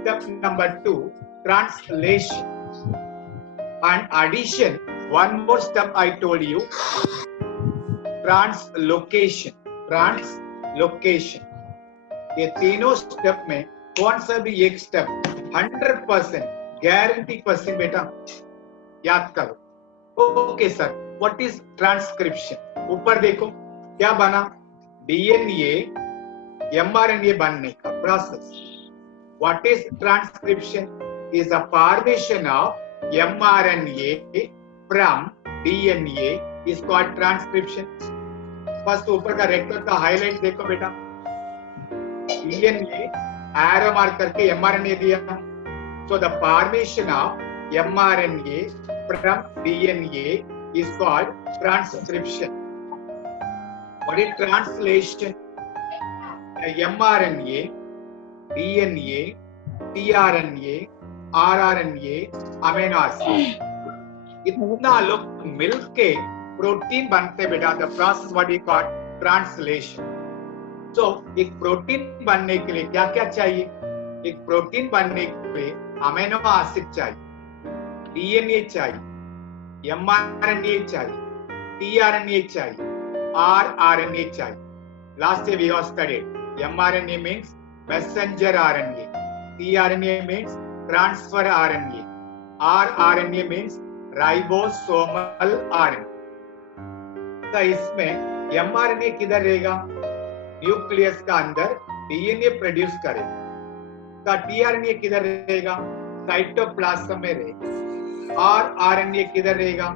Step number 2, translation. And addition, one more step I told you, translocation. Translocation. ये तीनों step में कौन सा भी एक स्टेप 100% गारंटी परसेंट बेटा याद करो। Okay sir, what is transcription? ऊपर देखो क्या बना, डीएनए एमआरएनए बनने का process. What is transcription? Is a formation of mRNA from DNA is called transcription. First ऊपर का रेक्टर का हाईलाइट देखो बेटा, डीएनए एरो मार्क करके एमआरएनए दिया, so the formation of mRNA from DNA is called transcription. What is translation? mRNA, DNA, tRNA, rRNA, amino acid, इतना लोग मिलके प्रोटीन बनते बेटा। The process what is called translation. So एक protein बनने के लिए क्या क्या चाहिए? एक प्रोटीन बनने के लिए अमीनो एसिड चाहिए, डीएनए चाहिए, एमआरएनए चाहिए, टीआरएनए चाहिए, आरआरएनए चाहिए। Last we have studied mRNA means messenger RNA, tRNA means transfer RNA, rRNA means ribosomal RNA. तो इसमें एमआरएनए किधर रहेगा? न्यूक्लियस का अंदर डीएनए प्रोड्यूस करेगा। तो टीआरएनए किधर रहेगा? साइटोप्लाज्म में रहेगा। और आरएनए किधर रहेगा?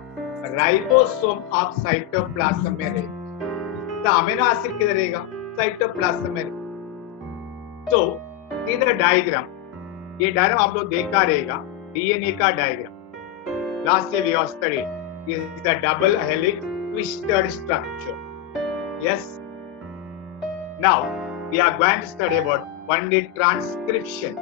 राइबोसोम ऑफ साइटोप्लाज्म में रहेगा। तो अमीनो एसिड किधर रहेगा? साइटोप्लाज्म में रहेगा। तो सी द डायग्राम, ये डायग्राम आप लोग देखा रहेगा, डीएनए का diagram. Last year we have studied is the double helix twisted structure. Yes, now we are going to study about only transcription.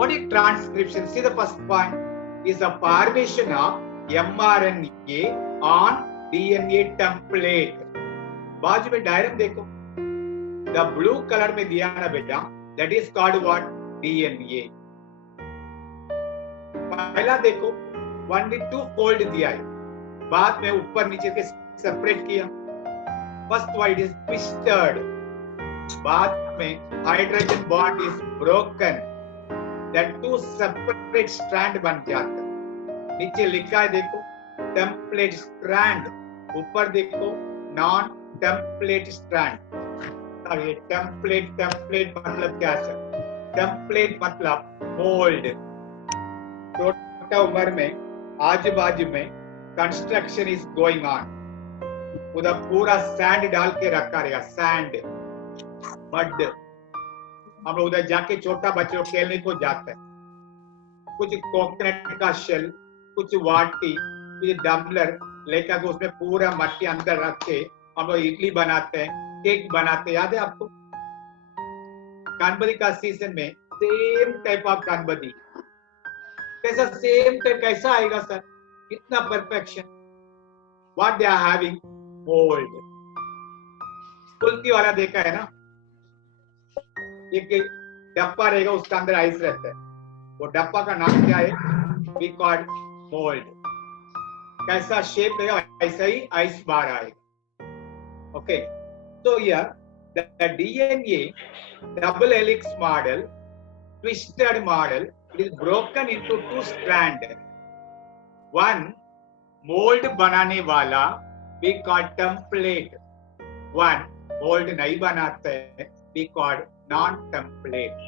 What is transcription? See the first point is the formation of mRNA on DNA template. बाजू में diagram देखो, the blue color में दिया ना बेटा, that is called what? DNA. पहला देखो 1-2 fold दिया है, बाद में ऊपर नीचे के सेपरेट किया। फर्स्ट वाइड इज ट्विस्टेड, बाद में hydrogen bond is broken, then 2 separate strand बन जाता है। नीचे लिखा है देखो टेम्पलेट स्ट्रैंड, ऊपर देखो नॉन टेम्पलेट स्ट्रैंड। अब ये टेम्पलेट मतलब क्या है? टेम्पलेट मतलब मोल्ड। छोटा उम्र में आजू बाजू में कंस्ट्रक्शन इज गोइंग ऑन, उधर पूरा सैंड डाल के रखा रहेगा, सैंड मड। हम लोग उधर जाके छोटा बच्चों खेलने को जाते हैं, कुछ कोकोनट का शेल, कुछ वाटी, कुछ डम्बलर लेकर उसमें पूरा मट्टी अंदर रख के हम लोग इडली बनाते हैं, केक बनाते हैं। याद है आपको? गणपति का सीजन में सेम टाइप ऑफ गणपति, कैसा सेम टाइप कैसा आएगा सर? कितना perfection. What they are having? Mould. Kulfi वाला देखा है ना, एक डब्बा रहेगा, उसके अंदर आइस रहता है, वो डब्बा का नाम क्या है? We call mould. कैसा शेप रहेगा ऐसा ही आइस बाहर आएगा। ओके, तो here the DNA double helix model, twisted model, it is broken into 2 strands. One mold बनाने वाला we call template, one mold नहीं बनाते हैं we call non template.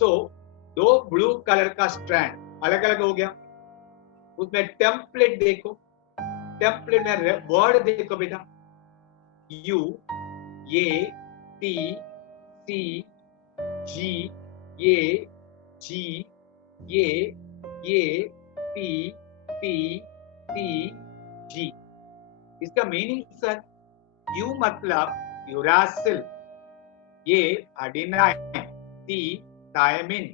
So 2 blue colour का स्ट्रैंड अलग अलग हो गया। उसमें टेम्पलेट देखो, टेम्पलेट में वर्ड देखो बेटा, U A T C G A G ये P T T G। इसका मीनिंग सर, U मतलब यूरासिल, ये adenine, T thymine,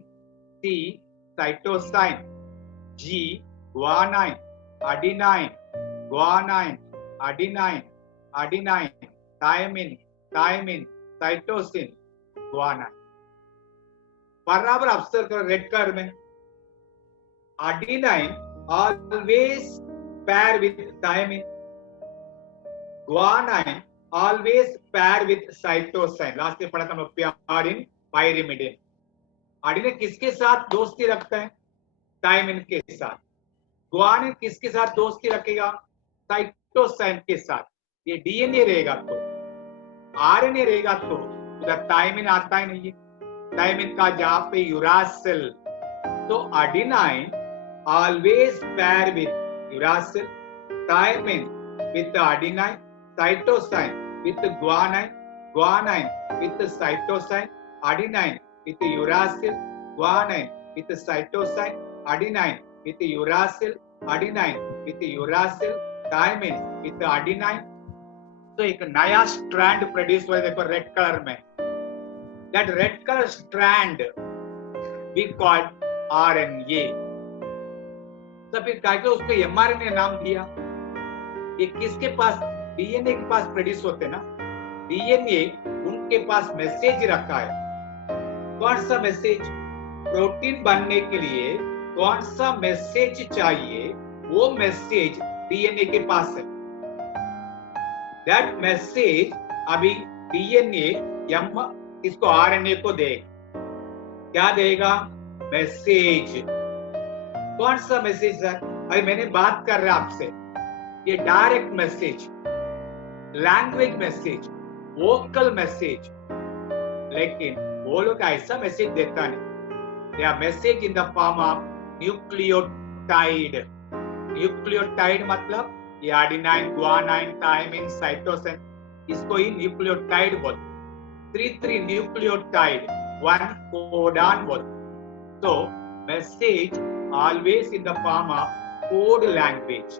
C cytosine, G guanine, adenine guanine, adenine, adenine, thymine, thymine, cytosine, guanine. बराबर observe करो red colour में, adenine always pair with thymine, guanine always pair with cytosine. Last में पढ़ा था प्यार इन pyrimidine. adenine किसके साथ दोस्ती रखता है? थायमिन के साथ. गुआनिन किसके साथ दोस्ती रखेगा? साइटोसाइन के साथ. ये डीएनए रहेगा तो, आरएनए रहेगा तो उधर थायमिन आता ही नहीं है. थायमिन का जहां पे यूरासिल, तो adenine always pair with uracil, thymine with adenine, cytosine with guanine, guanine with cytosine, adenine with uracil, guanine with cytosine, adenine with uracil, adenine with uracil, thymine with adenine. तो एक नया strand produce हुआ है, देखो red colour में. That red colour strand we called RNA. तो फिर क्या क्या उसको एमआरएनए नाम दिया. ये किसके पास? डीएनए के पास प्रोड्यूस होते ना. डीएनए उनके पास मैसेज रखा है. कौन सा मैसेज? प्रोटीन बनने के लिए कौन सा मैसेज चाहिए, वो मैसेज डीएनए के पास है. दैट मैसेज अभी डीएनए इसको आरएनए को देगा. क्या देगा? मैसेज. कौन सा मैसेज सर? अभी मैंने बात कर रहा आपसे, ये direct message, language message, vocal message. लेकिन वो लोग ऐसा मैसेज देता नहीं. They are message in the form of nucleotide. Nucleotide मतलब ये एडेनाइन, गुआनाइन, थायमिन, साइटोसिन, इसको ही न्यूक्लियोटाइड बोलते. 3 न्यूक्लियोटाइड, 1 कोडान बोलते. तो message always in the form of code language.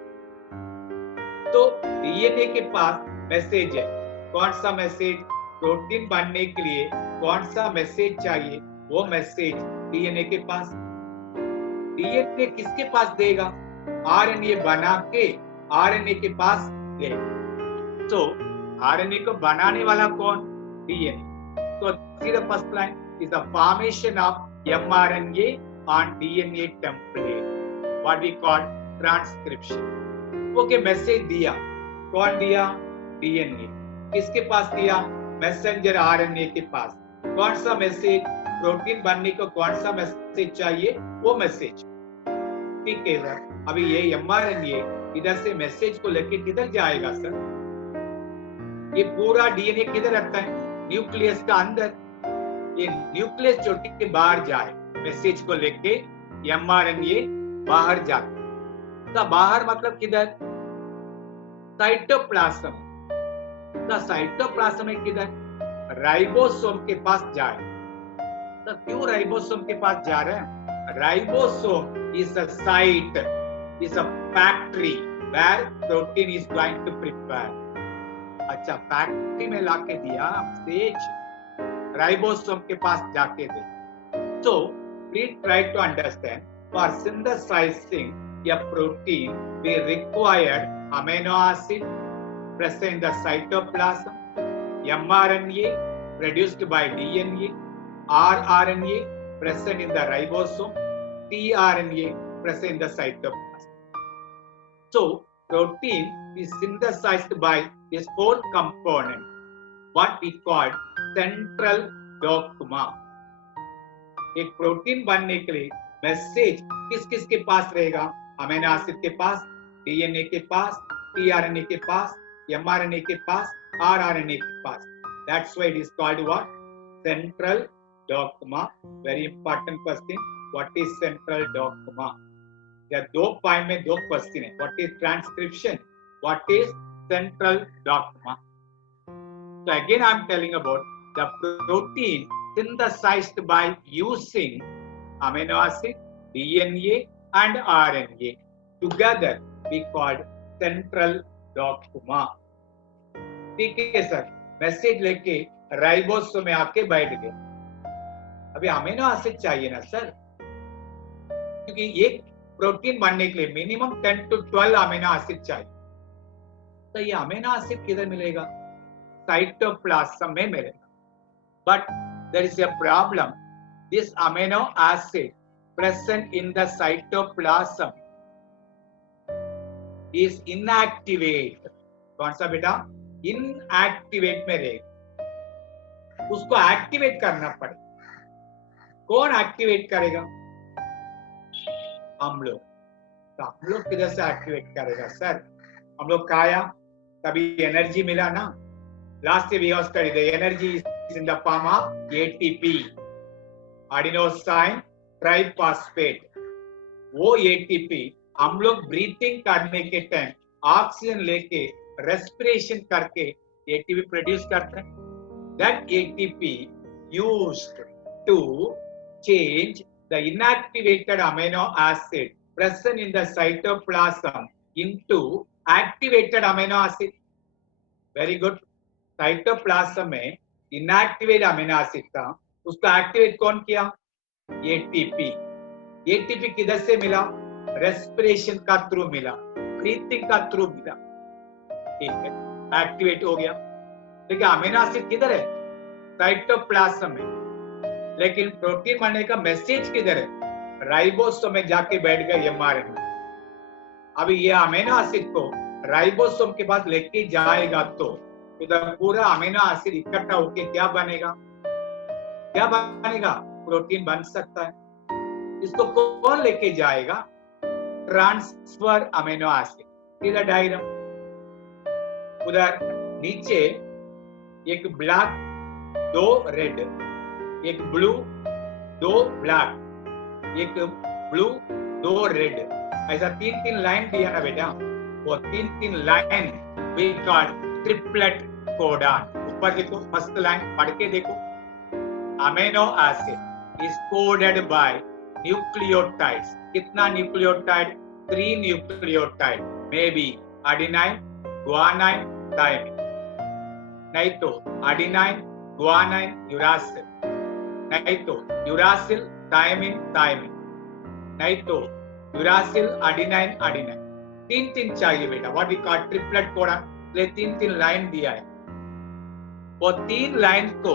तो डीएनए के पास मैसेज है. कौन सा मैसेज? प्रोटीन बनने के लिए कौन सा मैसेज चाहिए, वो मैसेज डीएनए के पास. डीएनए किसके पास देगा? आरएनए बना के आरएनए के पास देगा. तो आरएनए को बनाने वाला कौन? डीएनए. तो see the first line is the formation of mRNA on DNA template, what we call transcription. Okay, message दिया. कौन दिया? डीएनए. किसके पास दिया? मैसेंजर आरएनए के पास. कौन सा मैसेज? प्रोटीन बनने को कौन सा मैसेज चाहिए, वो मैसेज. ठीक है सर. अभी ये एमआरएनए इधर से मैसेज को लेके किधर जाएगा सर? ये पूरा डीएनए किधर रहता है? न्यूक्लियस का अंदर. ये न्यूक्लियस छोड़ के बाहर जाए, मैसेज को लेके एमआरएनए बाहर जाता. तो बाहर मतलब किधर? साइटोप्लाज्म. तो साइटोप्लाज्म में किधर? राइबोसोम के पास जाए. तो क्यों राइबोसोम के पास जा रहे हैं? Ribosome is a site, is a factory where protein is going to prepare. अच्छा, फैक्ट्री में लाके दिया मैसेज, राइबोसोम के पास जाके दे. So please try to understand, for synthesizing a protein we required amino acid present in the cytoplasm, mRNA produced by DNA, rRNA present in the ribosome, tRNA present in the cytoplasm. So protein is synthesized by this fourth component, what we call central dogma. एक protein बनने के लिए message किस किस के पास रहेगा? Amino acid के पास, DNA के पास, टीआरएनए के पास, एमआरएनए के पास, आरआरएनए के पास. That's why it is called what? Central dogma. Very important question. What is central dogma? या 2 पॉइंट में 2 क्वेश्चन है. What is transcription? What is central dogma? So again I am telling about the protein synthesized by using amino acid, DNA and RNA. Together we called central dogma. ठीक है sir. Message लेके ribosome में आके बैठ गए. अभी amino acid चाहिए ना सर, क्योंकि एक प्रोटीन बनने के लिए मिनिमम 10 to 12 अमीनो एसिड चाहिए. तो ये अमीनो एसिड किधर मिलेगा? साइटोप्लाज्म में मिलेगा. But there is a problem. This amino acid present in the cytoplasm is inactivate. कौन सा बेटा? Inactivate में रहेगा. उसको एक्टिवेट करना पड़े. कौन एक्टिवेट करेगा? हम लोग. तो हम लोग किधर से एक्टिवेट करेगा सर? हम लोग खाया, तभी एनर्जी मिला ना. Last we have studied the energy is in the form of ATP, adenosine triphosphate. वो ATP हम लोग ब्रीथिंग करने के टाइम ऑक्सीजन लेके रेस्पिरेशन करके ATP प्रोड्यूस करते हैं. That ATP used to change the inactivated amino acid present in the cytoplasm into activated amino acid. Very good. Cytoplasm में इनएक्टिवेट अमीनो एसिड था, उसको एक्टिवेट कौन किया? एटीपी. एटीपी किधर से मिला? रेस्पिरेशन का थ्रू मिला, ब्रीथिंग का थ्रू मिला. ठीक है, एक्टिवेट हो गया. लेकिन अमीनो एसिड किधर है? साइटोप्लाज्म में. लेकिन प्रोटीन बनने का मैसेज किधर है? राइबोसोम में जाके बैठ गया एमआरएनए. अभी ये अमीनो एसिड को राइबोसोम के पास लेके जाएगा तो उधर पूरा अमीनो एसिड इकट्ठा होके क्या बनेगा? क्या बनेगा? प्रोटीन बन सकता है. इसको कौन लेके जाएगा? Transfer amino acid. इधर डायग्राम, उधर नीचे एक ब्लैक, दो रेड, एक ब्लू, दो ब्लैक, एक ब्लू, दो रेड, ऐसा तीन तीन लाइन दिया ना बेटा. वो तीन तीन line we call triplet codon. ऊपर देखो, फर्स्ट लाइन पढ़ के देखो. Amino acid is coded by nucleotides. कितना nucleotide? 3 nucleotide. May be adenine, guanine, thymine. नहीं तो एडेनाइन, गुआनाइन, यूरासिल. नहीं तो यूरासिल, थायमिन, थायमिन. नहीं तो यूरासिल, एडेनाइन, एडेनाइन. तीन तीन चाहिए बेटा. What we call triplet codon. ले तीन तीन लाइन दिया है. वो तीन लाइन को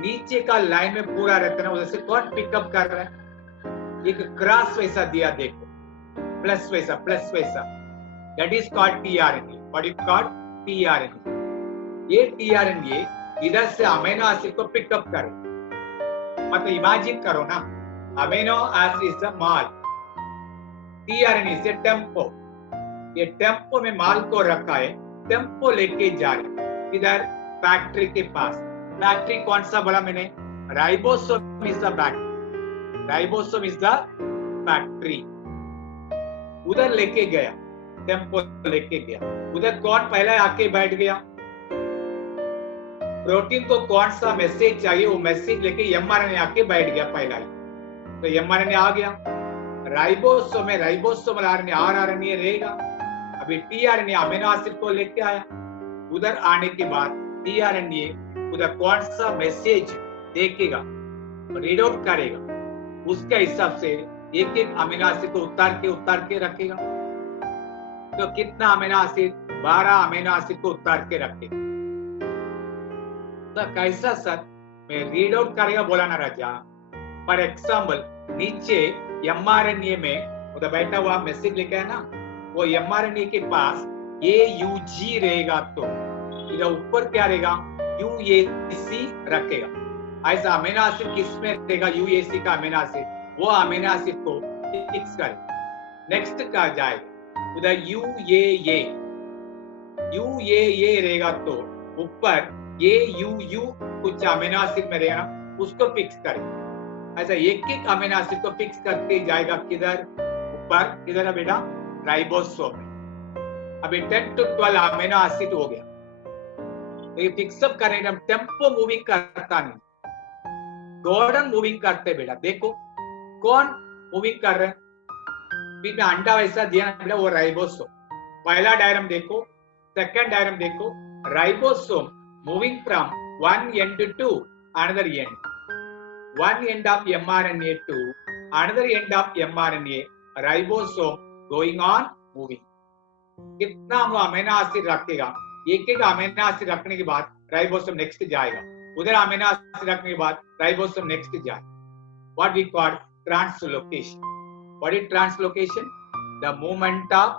नीचे का लाइन में पूरा रहता है, उधर से कौन पिकअप कर रहा है? एक क्रॉस वैसा दिया देखो, प्लस वैसा, प्लस वैसा. That is called tRNA. What is called? TRNA. ये टीआरएनए इधर से अमीनो एसिड को पिकअप करे. मतलब इमेजिन करो ना, amino acid is the mall, tRNA is the tempo. ये टेम्पो में माल को रखा है, टेम्पो लेके जा रहे इधर फैक्ट्री के पास. फैक्ट्री कौन सा बोला मैंने? Ribosome is the factory. Ribosome is the factory. उधर लेके गया, टेम्पो लेके गया. उधर कौन पहले आके बैठ गया? प्रोटीन को कौन सा मैसेज चाहिए, वो मैसेज लेके एमआरएनए आके बैठ गया पहला ही. तो एमआरएनए आ गया. राइबोसोम में राइबोसोमल आरएनए, आरआरएनए रहेगा. अभी टीआरएनए अमीनो एसिड को लेके आया. उधर आने के बाद टीआरएनए उधर कौन सा मैसेज देखेगा, रीड आउट करेगा, उसके हिसाब से एक एक अमीनो एसिड को उतार के रखेगा. तो कितना अमीनो एसिड? 12 अमीनो एसिड को उतार के रखेगा. तो कैसा सर? मैं रीड आउट करेगा बोला ना राजा. फॉर एग्जाम्पल नीचे एमआरएनए में उधर बैठा हुआ मैसेज लेके है ना, वो एमआरएनए के पास AUG रहेगा. तो इधर ऊपर क्या रहेगा? UAC रखेगा. ऐसा अमीनो एसिड किसमें रहेगा? UAC का अमीनो एसिड. वो अमीनो एसिड को फिक्स करे. नेक्स्ट का जाएगा उधर UAA रहेगा. तो ऊपर AUU कुछ अमीनो एसिड में रहेगा, उसको फिक्स करे. ऐसा एक एक अमीनो एसिड को फिक्स करके जाएगा. किधर? ऊपर. किधर है बेटा? राइबोसोम में. अभी 10 to 12 अमीनो एसिड हो गया. तो ये फिक्सअप करने का टेम्पो मूविंग करता नहीं, गॉर्डन मूविंग करते बेटा. देखो कौन मूविंग कर रहे हैं? बीच में अंडा वैसा दिया ना बेटा, वो राइबोसोम. पहला डायग्राम देखो, सेकंड डायग्राम देखो. Ribosome moving from one end to another end. One end of mRNA to another end of mRNA. Ribosome going on moving. कितना अमीनो एसिड रखेगा, एक एक अमीनो एसिड रखने के बाद राइबोसोम नेक्स्ट जाएगा, उधर अमीनो एसिड रखने के बाद राइबोसोम नेक्स्ट जाएगा. What we call translocation. What is translocation? The movement of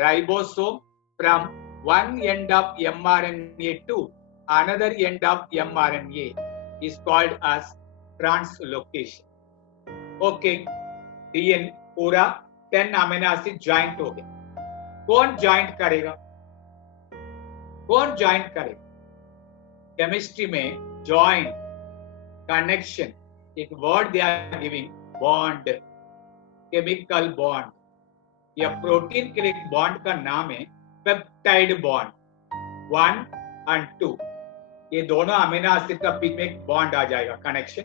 ribosome from one end of mRNA to another end of mRNA is called as translocation. Okay, DNA पूरा 10 amino acid joint हो गया. कौन joint करेगा? कौन joint करेगा? Chemistry में joint, connection, एक word they are giving, bond, chemical bond. या प्रोटीन के लिए बॉन्ड का नाम है पेप्टाइड बॉन्ड. 1 और 2 ये दोनों अमीनो एसिड का बीच में एक बॉन्ड आ जाएगा, कनेक्शन.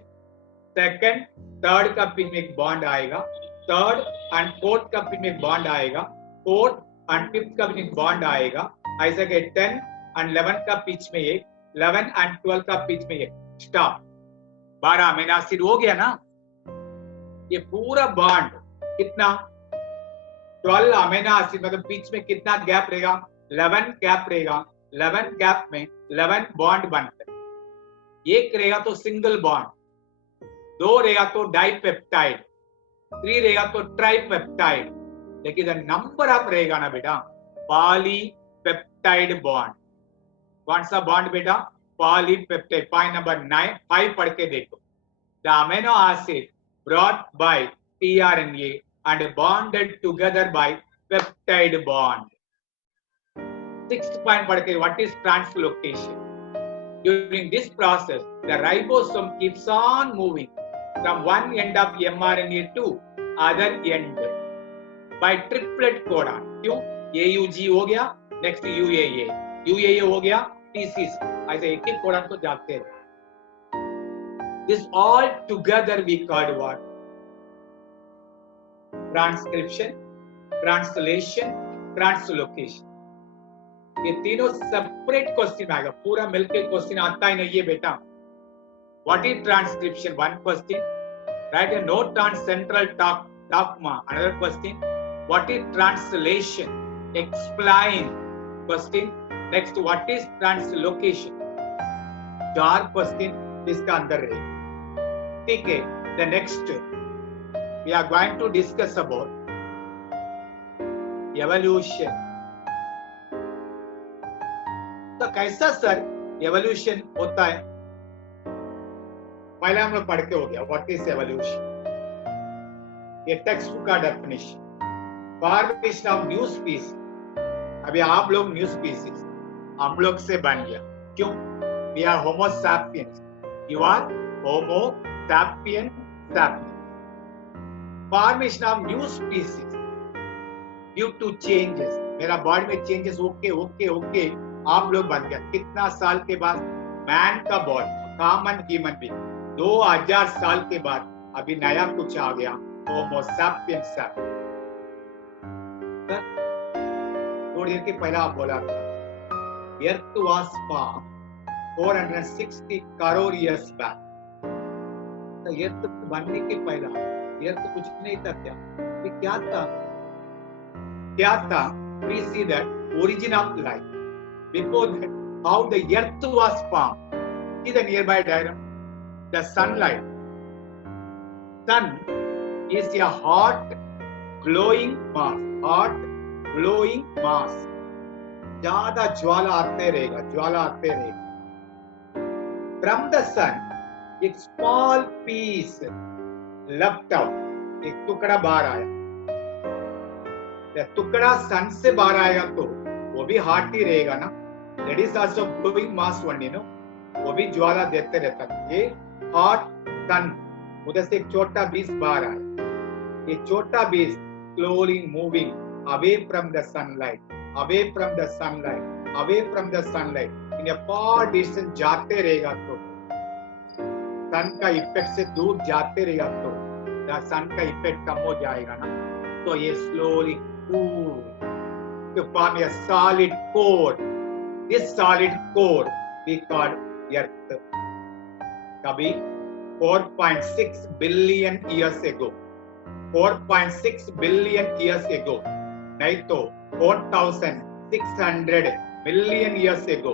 सेकंड, थर्ड का बीच में एक बॉन्ड आएगा, थर्ड एंड फोर्थ का बीच में एक बॉन्ड आएगा, फोर्थ एंड फिफ्थ का बीच में बॉन्ड आएगा. ऐसा के 10 एंड 11 का बीच में एक, 11 एंड 12 का बीच में एक. स्टॉप. 12 अमीनो एसिड हो गया ना. ये पूरा बॉन्ड कितना? 12 अमीनो एसिड मतलब बीच में कितना गैप रहेगा? 11 गैप रहेगा. 11 गैप में 11 बॉन्ड बनते हैं. एक रहेगा तो सिंगल बॉन्ड, 2 रहेगा तो डाइपेप्टाइड, 3 रहेगा तो ट्राइपेप्टाइड. लेकिन नंबर ऑफ रहेगा ना बेटा, पॉलीपेप्टाइड बॉन्ड. कौन सा बॉन्ड बेटा? पॉलीपेप्टाइड. पॉइंट नंबर 5 पढ़ के देखो. The amino acid brought by tRNA and bonded together by peptide bond. 6th point पढ़ के, what is translocation? During this process, the ribosome keeps on moving from one end of mRNA to other end by triplet codon. क्यों? AUG हो गया, next UAA, UAA हो गया, TCC. ऐसे एक एक कोडन को जाते हैं. This all together we call what? Transcription, translation, translocation. ये तीनों सेपरेट क्वेश्चन आएगा. पूरा मिलकर क्वेश्चन आता ही नहीं है बेटा. What is transcription? One question. Write a note on central dogma. Another question. What is translation? Explain. Question. Next, what is translocation? 4 question इसका अंदर रहेगा. ठीक है. The next we are going to discuss about evolution. तो कैसा sir evolution होता है? पहले हम लोग पढ़ के हो गया व्हाट इज एवोल्यूशन. ये टेक्स्ट बुक का definition. Formation of new species. अभी आप लोग न्यू स्पीसीज हम लोग से बन गया. क्यों? We are homo sapiens. You are homo sapien sapien. Formation of new species due to changes. मेरा बॉडी में चेंजेस ओके ओके ओके आप लोग बन गया. कितना साल के बाद? मैन का बॉडी, कॉमन ह्यूमन बीइंग, 2000 साल के बाद अभी नया कुछ आ गया, होमो सैपियंस सैपियन. थोड़ी देर के पहले आप बोला था अर्थ was form 460 crore years back. तो अर्थ बनने के पहले अर्थ कुछ नहीं था क्या? क्या था? क्या था? We see that origin of life. Before that, how the earth was formed. See the nearby diagram. The sunlight. Sun is a hot, glowing mass. Hot, glowing mass. ज़्यादा ज्वाला आते रहेगा, ज्वाला आते रहेगा. From the sun, एक small piece left out. एक टुकड़ा बाहर आया. टुकड़ा सन से बाहर आएगा तो वो भी हॉट ही रहेगा ना. That is also glowing mass only, no? वो भी ज्वाला देते रहता है. ये हॉट सन, उधर से एक छोटा बीज बाहर आया. ये छोटा बीज slowly moving away from the sunlight, away from the sunlight, away from the sunlight. in a far distance जाते रहेगा तो सन का इफेक्ट से दूर जाते रहेगा तो सन का इफेक्ट कम हो जाएगा ना. तो ये slowly cool to form a solid core. This solid core we call Earth. कभी 4.6 billion years ago, 4.6 billion years ago, नहीं तो 4,600 million years ago,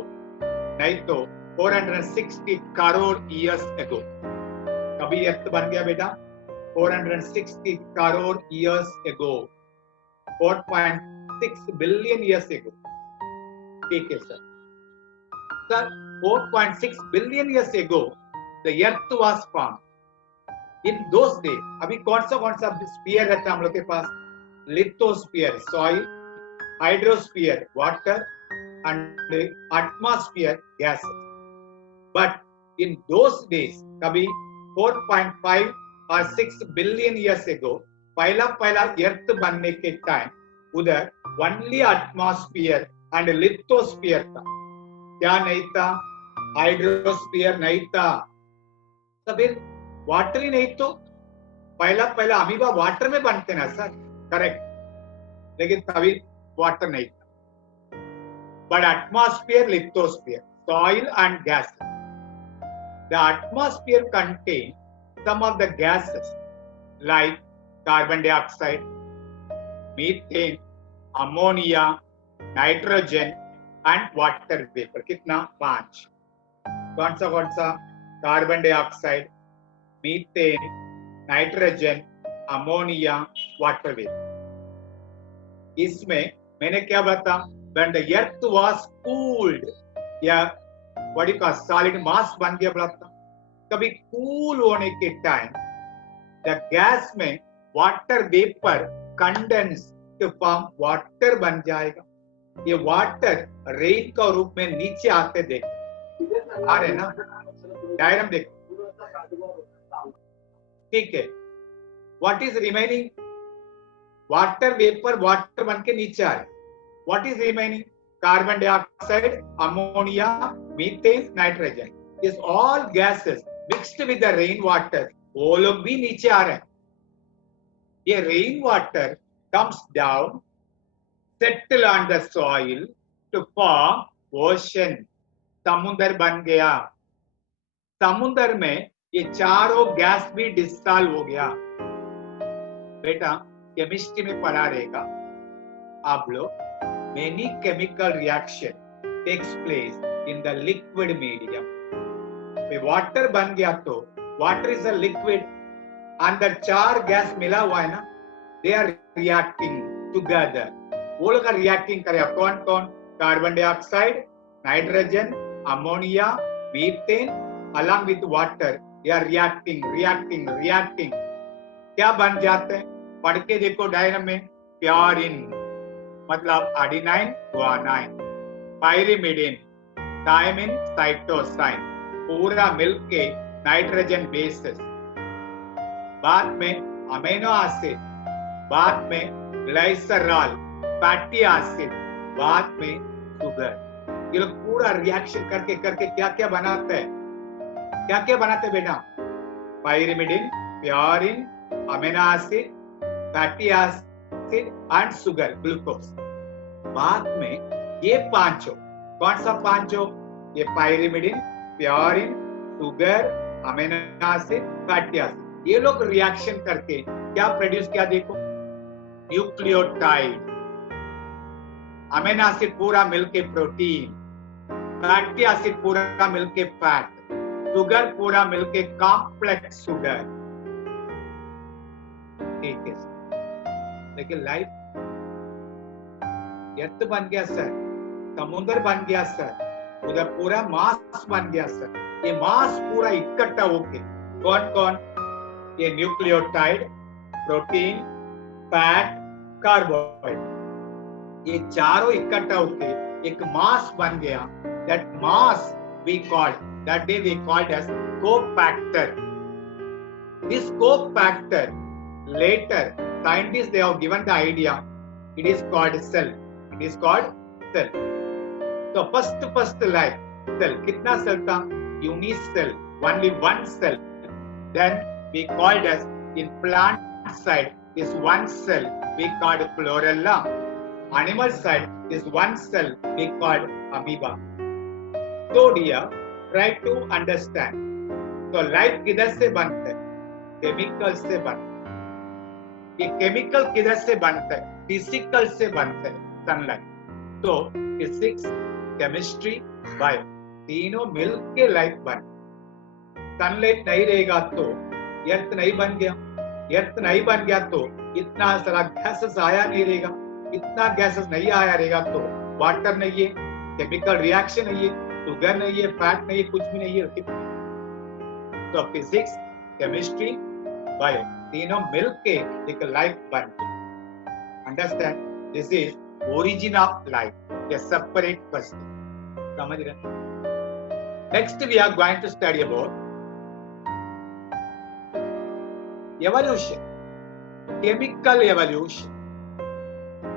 नहीं तो 460 करोड़ years ago. कभी अर्थ बन गया बेटा? 460 crore years ago, 4.6 billion years ago. ठीक है sir. Sir, 4.6 billion years ago, the earth was formed. In those days, अभी कौन सा स्फीयर रहता है हम लोग के पास? Lithosphere soil, hydrosphere water and atmosphere gases. But in those days, कभी 4.5 or 6 billion years ago, पहला अर्थ बनने के टाइम उधर only atmosphere and lithosphere था. क्या नहीं था? हाइड्रोस्फीयर नहीं था. तब वाटर ही नहीं तो पहला अमीबा वाटर में बनते ना सर, करेक्ट, लेकिन तभी वाटर नहीं था. But atmosphere, lithosphere, soil and gases. The atmosphere contains some of the gases like carbon dioxide, methane, ammonia, nitrogen and water vapor. कितना? 5. कौन सा? Carbon dioxide, methane, nitrogen, ammonia, water vapour. इसमें मैंने क्या बताया? When the earth was cooled, या what do you call solid mass बन गया बोलता. कभी cool होने के टाइम the gas में water vapor condense to form water बन जाएगा. ये water rain का रूप में नीचे आते देखो, आ रहे ना? डायग्राम देखो, ठीक है. What is remaining? Water vapor, water बन के नीचे आ रहे. What is remaining? Carbon dioxide, ammonia, methane, nitrogen. Is all gases mixed with the rainwater. वो लोग भी नीचे आ रहे हैं. ये rainwater comes down, settle on the soil to form ocean. समुंदर बन गया. समुंदर में ये चारों गैस भी डिसॉल्व हो गया. बेटा केमिस्ट्री में पढ़ा रहेगा आप लोग. Many chemical reaction takes place in the liquid medium. Water बन गया तो वाटर इज अ लिक्विड, अंदर 4 गैस मिला हुआ है ना, दे आर रिएक्टिंग टुगेदर. वो लोग रिएक्टिंग करेगा. कौन? Carbon dioxide, nitrogen, ammonia, methane along with water. they are reacting. क्या बन जाते हैं? पढ़ के देखो डायग्राम में. प्योरिन मतलब adenine, guanine, pyrimidine, thymine, cytosine, पूरा मिलके नाइट्रोजन बेसिस. बाद में अमीनो एसिड, बाद में ग्लाइसरॉल, फैटी एसिड, बाद में शुगर. ये लोग पूरा रिएक्शन करके क्या बनाते हैं? क्या बनाते हैं बेटा? Pyrimidine, purine, amino acid, fatty acid and sugar, glucose. बाद में ये पांचों, कौन सा पांचों? ये pyrimidine, purine, sugar, amino acid, fatty acid, ये लोग रिएक्शन करके क्या प्रोड्यूस किया? देखो, न्यूक्लियोटाइड. अमीनो एसिड पूरा मिलके प्रोटीन, फैटी एसिड पूरा मिलके फैट, शुगर पूरा मिलके कॉम्प्लेक्स शुगर. ठीक है. लेकिन लाइफ अर्थ बन गया सर, समुद्र बन गया सर, उधर पूरा मास बन गया सर. ये मास पूरा इकट्ठा होके कौन? ये न्यूक्लियोटाइड, प्रोटीन, फैट, कार्बोहाइड्रेट, ये चारों इकट्ठा होके एक मास बन गया. That mass we called, that day we called as cofactor. This cofactor, later scientists they have given the idea, it is called cell. So first life cell, कितना cell था? Unicell, only one cell. Then we called as in plant side is one cell, we called chlorella. Animal side is one cell, we called amoeba. So dear, try to understand. So life किधर से बनता है? Chemical से बनता है. ये chemical किधर से बनता है? फिजिकल से बनता है. सनलाइट. तो फिजिक्स, केमिस्ट्री, बायो तीनों मिल के लाइफ बन. सनलाइट नहीं रहेगा तो अर्थ नहीं बन गया. अर्थ नहीं बन गया तो इतना सारा गैसेस आया नहीं रहेगा. इतना गैसेस नहीं आया रहेगा तो वाटर नहीं है, केमिकल रिएक्शन नहीं है, शुगर नहीं है, फैट नहीं है, कुछ भी नहीं है. तो फिजिक्स, केमिस्ट्री, बायो तीनों मिल के एक लाइफ बन गई. Understand? This is origin of life, a separate person. समझ रहे? Next we are going to study about evolution, chemical evolution.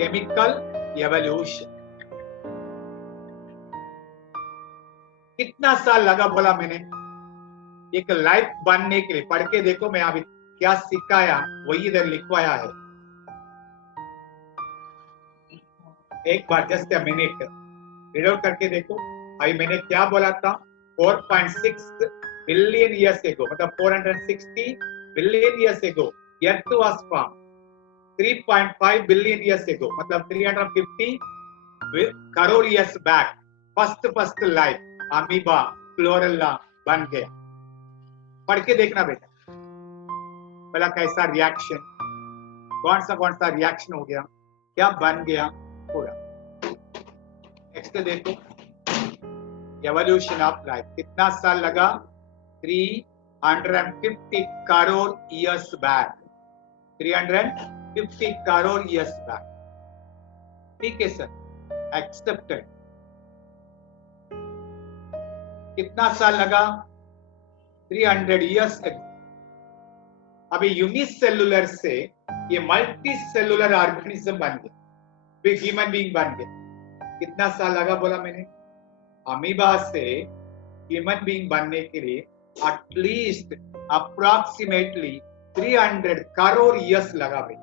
Chemical evolution. कितना साल लगा बोला मैंने एक लाइफ बनने के लिए? पढ़ के देखो, मैं अभी क्या सिखाया वही इधर लिखवाया है. एक बार just a minute read out करके देखो. अभी मैंने क्या बोला था? 4.6 बिलियन ईयर्स एगो, मतलब 460 billion years ago, Earth was formed. 3.5 billion years ago, मतलब 350 crore years back, first life, amoeba, chlorella बन गया. पढ़ के देखना बेटा. पहला कैसा रिएक्शन, कौन सा रिएक्शन हो गया, क्या बन गया पूरा. नेक्स्ट देखो, एवोल्यूशन ऑफ लाइफ. कितना साल लगा? 350 crore years back. 350 crore years back. ठीक है सर, एक्सेप्टेड. कितना साल लगा? 300 years ago. अभी यूनिसेलुलर से ये मल्टी सेलुलर ऑर्गेनिज्म बन गया, फिर ह्यूमन बीइंग बन गया. कितना साल लगा बोला मैंने? अमीबा से ह्यूमन बीइंग बनने के लिए at least approximately 300 crore years लगा भाई.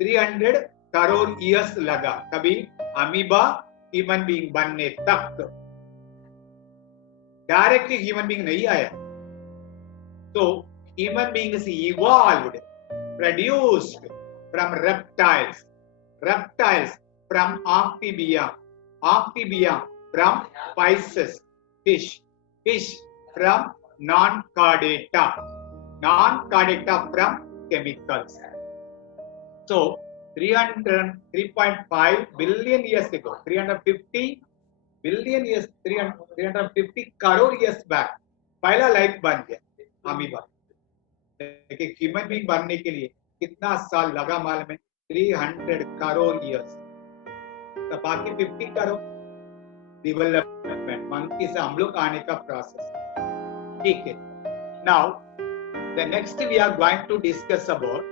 300 crore years लगा कभी अमीबा ह्यूमन बीइंग बनने तक. डायरेक्टली ह्यूमन बीइंग नहीं आया. तो human being is evolved, produced from reptiles, reptiles from amphibia, amphibia from pisces, fish, fish from non-chordata, non-chordata from chemicals. So 3.5 billion years ago, 350 billion years, 350 crore years back पहला life बन गया amoeba. लेकिन human being बनने के लिए कितना साल लगा मालूम है? 300 crore years. तो बाकी 50 करोड़ डेवलपमेंट मंकी से हम लोग आने का प्रोसेस. ठीक है. Now the next we are going to discuss about.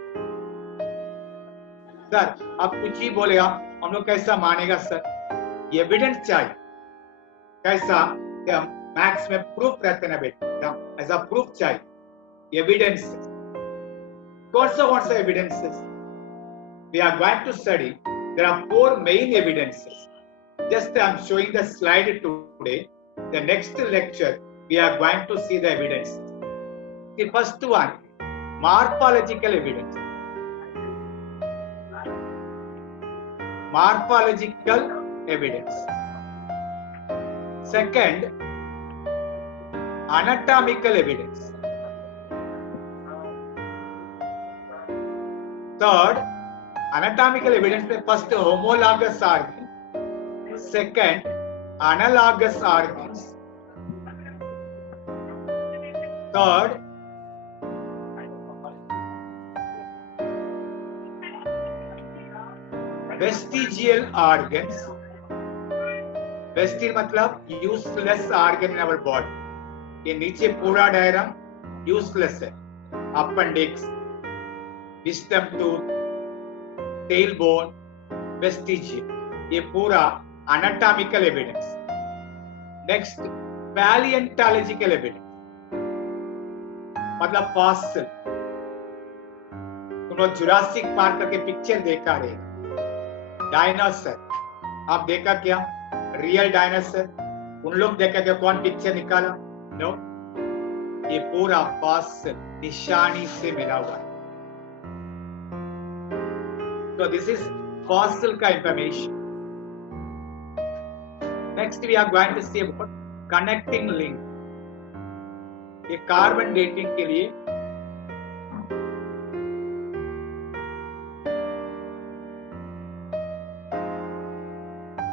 Sir आप कुछ ही बोलेगा हम लोग कैसा मानेगा सर? एविडेंस चाहिए. कैसा? मैथ्स में प्रूफ रहते ना बेटा, ऐसा प्रूफ चाहिए. एविडेंस. कौन सा evidences? We are going to study. There are 4 main evidences. Just I am showing the slide today. The next lecture we are going to see the evidence. The first one, morphological evidence. Morphological evidence. Second, anatomical evidence. Third, anatomical evidence में first homologous organ. Second, analogous organs. Third, vestigial organs. Vestigial मतलब useless organ in our body. ये नीचे पूरा diagram useless है. Appendix, wisdom tooth, tailbone, vestigial. ये पूरा anatomical evidence. Next, paleontological evidence. मतलब fossil. तुम लोग जुरासिक पार्क के पिक्चर देखा रहेगा. डायनासोर आप देखा क्या? Real dinosaur. उन लोग देखा क्या? कौन पिक्चर निकाला? नो. ये पूरा फॉसिल निशानी से मिला हुआ है. So this is fossil का information. Next we are going to see about connecting link. ये कार्बन डेटिंग के लिए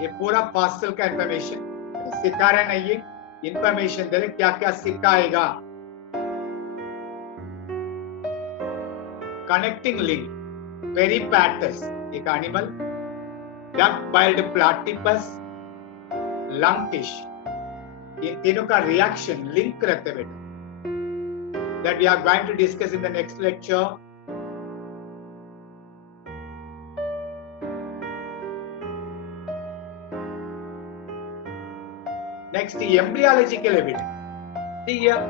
ये पूरा फॉसिल का इंफॉर्मेशन सिखा रहे नहीं, ये इंफॉर्मेशन दे रहे क्या क्या सिखाएगा. कनेक्टिंग लिंक, पेरिपैटस एक एनिमल, डक-बाइल्ड प्लैटिपस, लंगफिश, ये तीनों का रिएक्शन लिंक रहते बेटा. That we are going to discuss in the next lecture. Next, the embryological evidence. See here,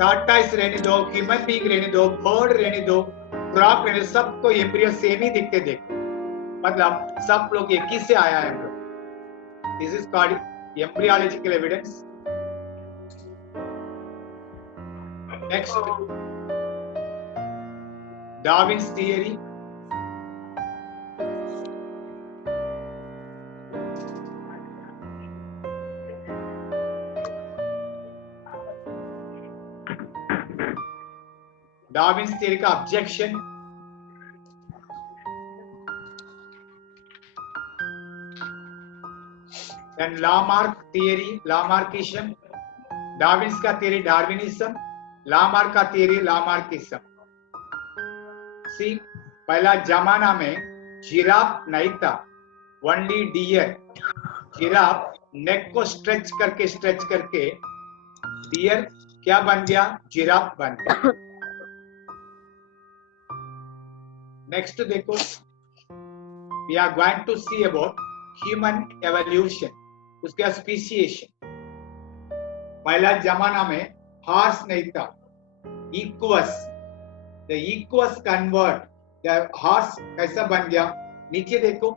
tortoise रहने दो, human being रहने दो, bird रहने दो, crop रहने दो, सबको embryo सेम ही दिखते देखो. मतलब सब लोग एक ही से आया है हम लोग. This is called embryological evidence. Next, Darwin's theory. Darwin's theory का objection. Then Lamarck theory, Lamarckism. Darwin's का theory, Darwinism. लामार्क का थियरी, लामार्किज्म. सी पहला जमाना में जिराफ नहीं था, ओनली डियर. जिराफ नेक को स्ट्रेच करके डियर क्या बन गया, जिराफ बन गया. नेक्स्ट देखो, we are going to see about human evolution, उसका स्पीशिएशन. पहला जमाना में हॉर्स नहीं था, Equus. The Equus convert the horse कैसा बन गया, नीचे देखो,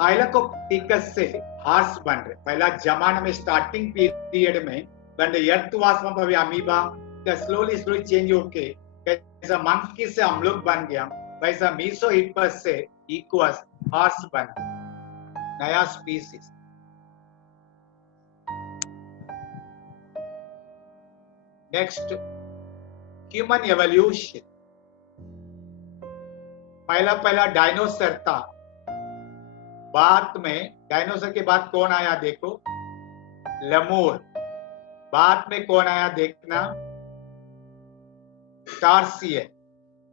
थाइलैकोप्टिकस से हॉर्स बन रहे. पहला जमाना में स्टार्टिंग पीरियड में when the earth was formed by amoeba, the slowly change होके कैसा मंकी से हम लोग बन गया, वैसा मीसोहिपस से इक्वस हॉर्स बन गया, नया स्पीसीज. Next, human evolution. पहला डायनोसर था, बाद में डायनोसर के बाद कौन आया देखो, लेमूर. बाद में कौन आया देखना, टार्सियर.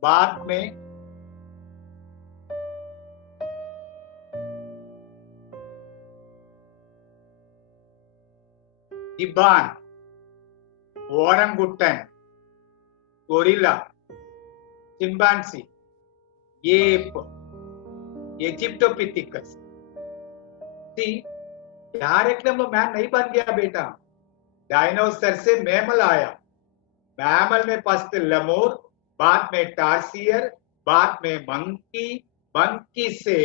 बाद में gibbon, orangutan, gorilla, chimpanzee, ape, Aegyptopithecus. Directly हम लोग मैन नहीं बन गया बेटा, डायनोसर से मैमल आया. मैमल में फर्स्ट लेमूर, बाद में टार्सियर, बाद में मंकी, मंकी से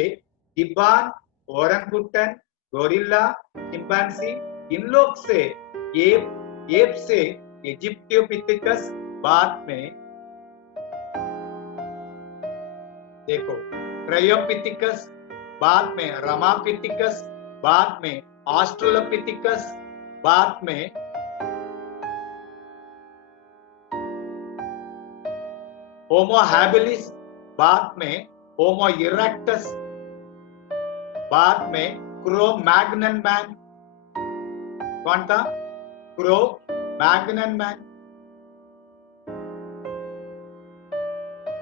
गिबान, ओरंगुटन, गोरिल्ला, चिंपांजी, इन लोग से एप से इजिप्टोपिथिकस, बाद में देखो ट्रायोपिथिकस, बाद में रमापिथिकस, बाद में ऑस्ट्रेलोपिथिकस, बाद में होमो हैबिलिस, बाद में होमो इरेक्टस, बाद में क्रो-मैग्नन मैन. कौन था, क्रो-मैग्नन मैन.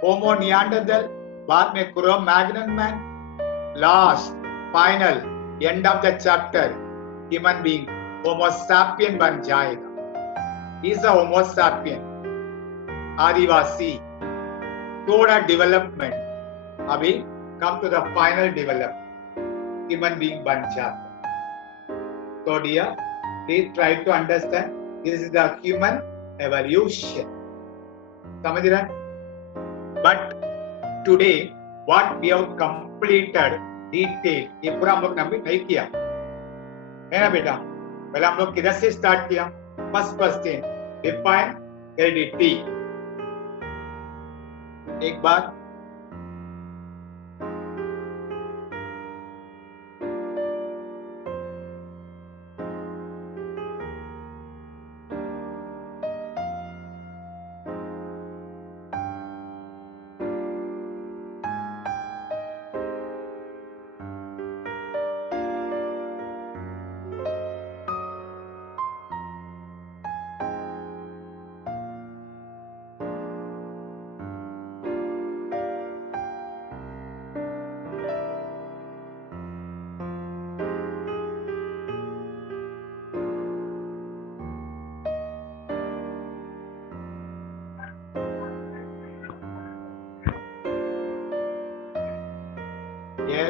होमो नियांडरथल, बाद में Cro-Magnon man. Last final end of the chapter human being homo sapien बन जाएगा. इज अ होमो सैपियन, आदिवासी. थोड़ा डेवलपमेंट, अभी come to the final development, human being बन जाता. तो dear, please try to understand, this is the human evolution. समझ रहे हैं? But today what we have completed detail, ये पूरा हम लोग ने नहीं किया है ना बेटा. पहले हम लोग किधर से स्टार्ट किया, फर्स्ट क्वेश्चन, डिफाइन हेरिडिटी. एक बार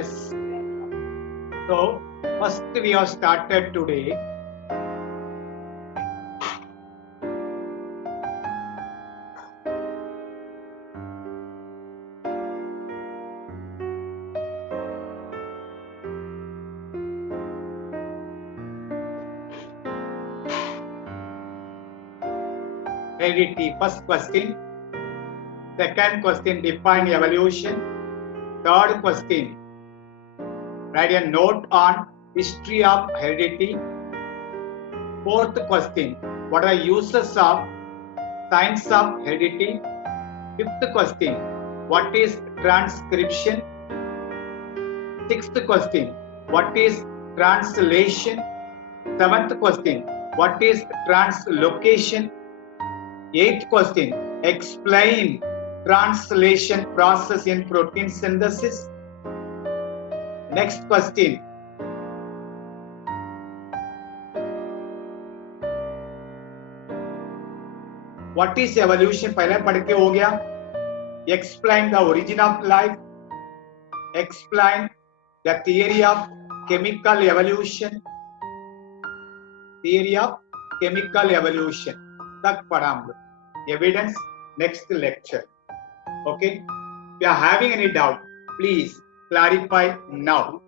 Yes. So first we have started today. Heredity. First question. Second question, define evolution. Third question, write a note on history of heredity. Fourth question, what are the uses of science of heredity? Fifth question, what is transcription? Sixth question, what is translation? Seventh question, what is translocation? Eighth question, explain translation process in protein synthesis. Next question, what is evolution? पहले पढ़ के हो गया. Explain the origin of life. Explain the theory of chemical evolution. Theory of chemical evolution. तक पढ़ा हम लोग. Evidence next lecture. Okay. If you are having any doubt, please clarify now.